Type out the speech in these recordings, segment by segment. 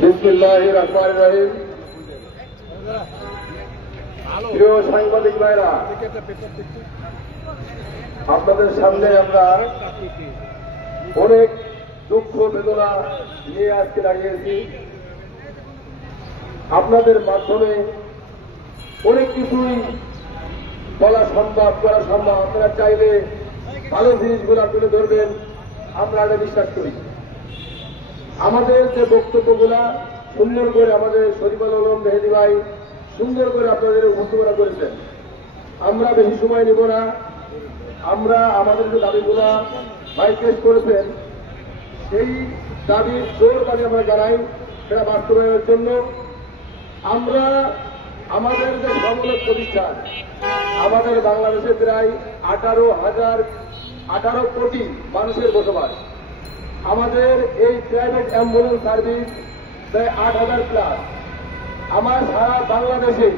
বিসমিল্লাহির রহমানির রহিম। প্রিয় সাংবাদিক ভাইরা, আপনাদের সামনে আমরা অনেক দুঃখ বেদনা নিয়ে আজকে দাঁড়িয়েছি। আপনাদের মাধ্যমে অনেক কিছুই বলা সম্ভব, করা সম্ভব। আপনারা চাইলে ভালো জিনিসগুলো তুলে ধরবেন, আমরা এটা বিশ্বাস করি। আমাদের যে বক্তব্যগুলা সুন্দর করে আমাদের শরীফুল আলম মেহেদী ভাই সুন্দর করে আপনাদের উপস্থাপনা করেছেন। আমরা বেশি সময় নেব না। আমরা আমাদের যে দাবিগুলা ভাই পেশ করেছেন, সেই দাবির জোর দাবি আমরা জানাই সেটা বাস্তবায়নের জন্য। আমরা আমাদের যে সমমূলক প্রতিষ্ঠান, আমাদের বাংলাদেশে প্রায় 18 কোটি মানুষের বসবাস। আমাদের এই প্রাইভেট অ্যাম্বুলেন্স সার্ভিস প্রায় 8,000 প্লাস। আমার সারা বাংলাদেশে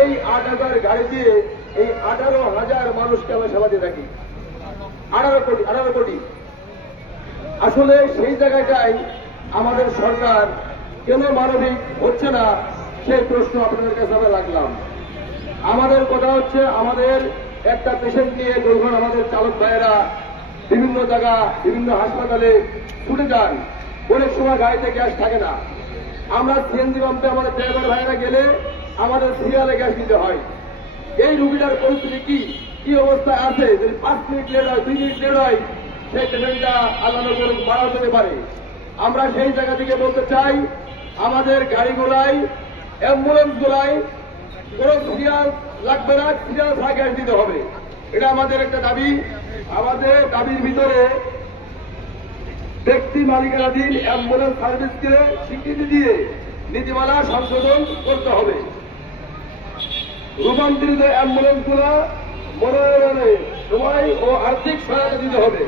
এই 8,000 গাড়ি দিয়ে এই 18,000 মানুষকে আমরা সেবা দিয়ে থাকি। 18 কোটি। আসলে সেই জায়গাটাই আমাদের সরকার কেন মানবিক হচ্ছে না, সেই প্রশ্ন আপনাদের কাছে আমরা রাখলাম। আমাদের কথা হচ্ছে, আমাদের একটা পেশেন্ট নিয়ে যখন আমাদের চালক ভাইয়েরা বিভিন্ন জায়গা, বিভিন্ন হাসপাতালে ছুটে যান, অনেক সময় গাড়িতে গ্যাস থাকে না। আমরা সিএনজি পাম্পে আমাদের ড্রাইভার ভাইয়েরা গেলে আমাদের সিরিয়ালে গ্যাস দিতে হয়। এই রুগীটার পরিস্থিতি কি অবস্থায় আছে? যদি 5 মিনিট লেট হয়, 2 মিনিট লেট হয়, সেই পেশেন্টটা আল্লাহ মারা যেতে পারে। আমরা সেই জায়গা থেকে বলতে চাই, আমাদের গাড়িগুলাই, অ্যাম্বুলেন্স গুলাই কোন সিরিয়াল লাগবে না, সিরিয়াল ছাড়া গ্যাস দিতে হবে। এটা আমাদের একটা দাবি। আমাদের দাবির ভিতরে ব্যক্তি মালিকানাধীন অ্যাম্বুলেন্স সার্ভিসকে স্বীকৃতি দিয়ে নীতিমালা সংশোধন করতে হবে। রূপান্তরিত অ্যাম্বুলেন্সগুলো মনোনয়নে সময় ও আর্থিক সহায়তা দিতে হবে।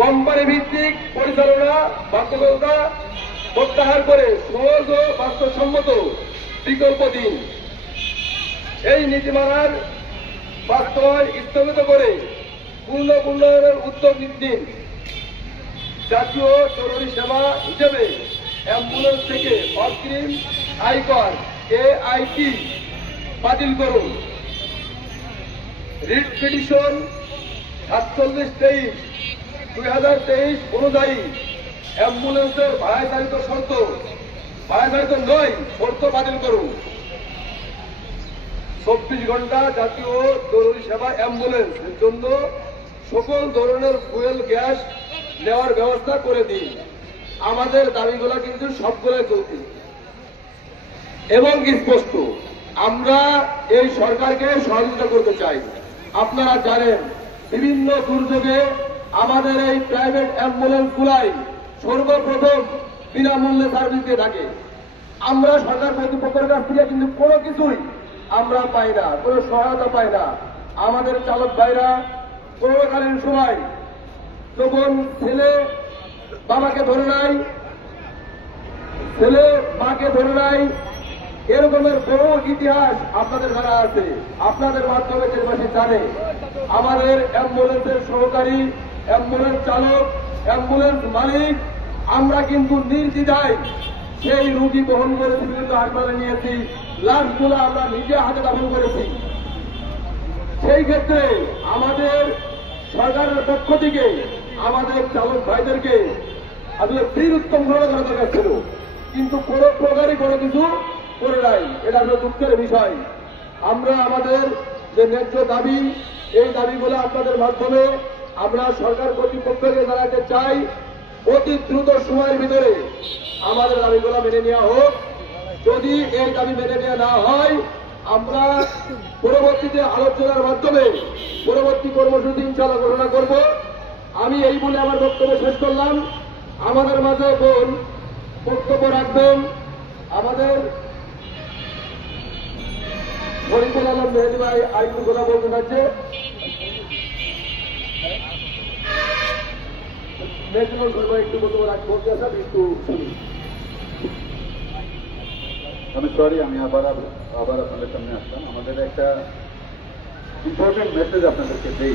কোম্পানি ভিত্তিক পরিচালনা বাধ্যবাধকতা প্রত্যাহার করে সহজ ও বাস্তবসম্মত বিকল্প দিন। এই নীতিমালার বাস্তবায়ন স্থগিত করে পূর্ণ উন্নয়নের উদ্যোগ দিন। জাতীয় জরুরি সেবা হিসেবে অ্যাম্বুলেন্স থেকে অগ্রিম আয়কর AIT বাতিল করুন। রিট পিটিশন 4723/2023 অনুযায়ী অ্যাম্বুলেন্সের ভাড়াচালিত নয় শর্ত বাতিল করুন। 24 ঘন্টা জাতীয় জরুরি সেবা অ্যাম্বুলেন্সের জন্য সকল ধরনের ফুয়েল গ্যাস নেওয়ার ব্যবস্থা করে দিন। আমাদের দাবিগুলো কিন্তু সবগুলোই চলছে এবং স্পষ্ট। আমরা এই সরকারকে সহযোগিতা করতে চাই। আপনারা জানেন, বিভিন্ন দুর্যোগে আমাদের এই প্রাইভেট অ্যাম্বুলেন্স গুলাই সর্বপ্রথম বিনামূল্যে সার্ভিস দিয়ে থাকে। আমরা সরকার কর্তৃপক্ষের কাছ থেকে কিন্তু কোনো কিছুই আমরা পাই না, কোনো সহায়তা পাই না। আমাদের চালক ভাইরা করোনাকালীন সময় যখন ছেলে বাবাকে ধরে নাই, ছেলে মাকে ধরে নাই, এরকমের বড় ইতিহাস আপনাদের জানা আছে। আপনাদের মাধ্যমে দেশবাসী জানে। আমাদের অ্যাম্বুলেন্সের সহকারী, অ্যাম্বুলেন্স চালক, অ্যাম্বুলেন্স মালিক, আমরা কিন্তু নির্দ্বিধায় সেই রুগী বহন করেছি, বিভিন্ন হাসপাতালে নিয়েছি, লাশগুলো আমরা নিজে হাতে দাফন করেছি। সেই ক্ষেত্রে আমাদের সরকারের পক্ষ থেকে আমাদের চালক ভাইদেরকে আসলে ফ্রির উত্তম ঘটনা করা দরকার ছিল, কিন্তু কোনো প্রকারই কোনো কিছু করে নাই। এটা হলো দুঃখের বিষয়। আমরা আমাদের যে ন্যায্য দাবি, এই দাবিগুলো আপনাদের মাধ্যমে আমরা সরকার কর্তৃপক্ষকে জানাতে চাই, অতি দ্রুত সময়ের ভিতরে আমাদের দাবিগুলো মেনে নেওয়া হোক। যদি এই দাবি মেনে নেওয়া না হয়, আমরা পরবর্তীতে আলোচনার মাধ্যমে পরবর্তী কর্মসূচি ইনশাআল্লাহ ঘোষণা করব। আমি এই বলে আমার বক্তব্য শেষ করলাম। আমাদের মাঝে বোন বক্তব্য রাখবেন আমাদের শরীফুল আলম মেহেদী ভাই। আরেকটু কথা বলতে চাচ্ছে, একটু বক্তব্য রাখবো, একটু শুনি। আমি সরি, আমি আবার আপনাদের সামনে আসলাম। আমাদের একটা ইম্পর্টেন্ট মেসেজ আপনাদেরকে দেই।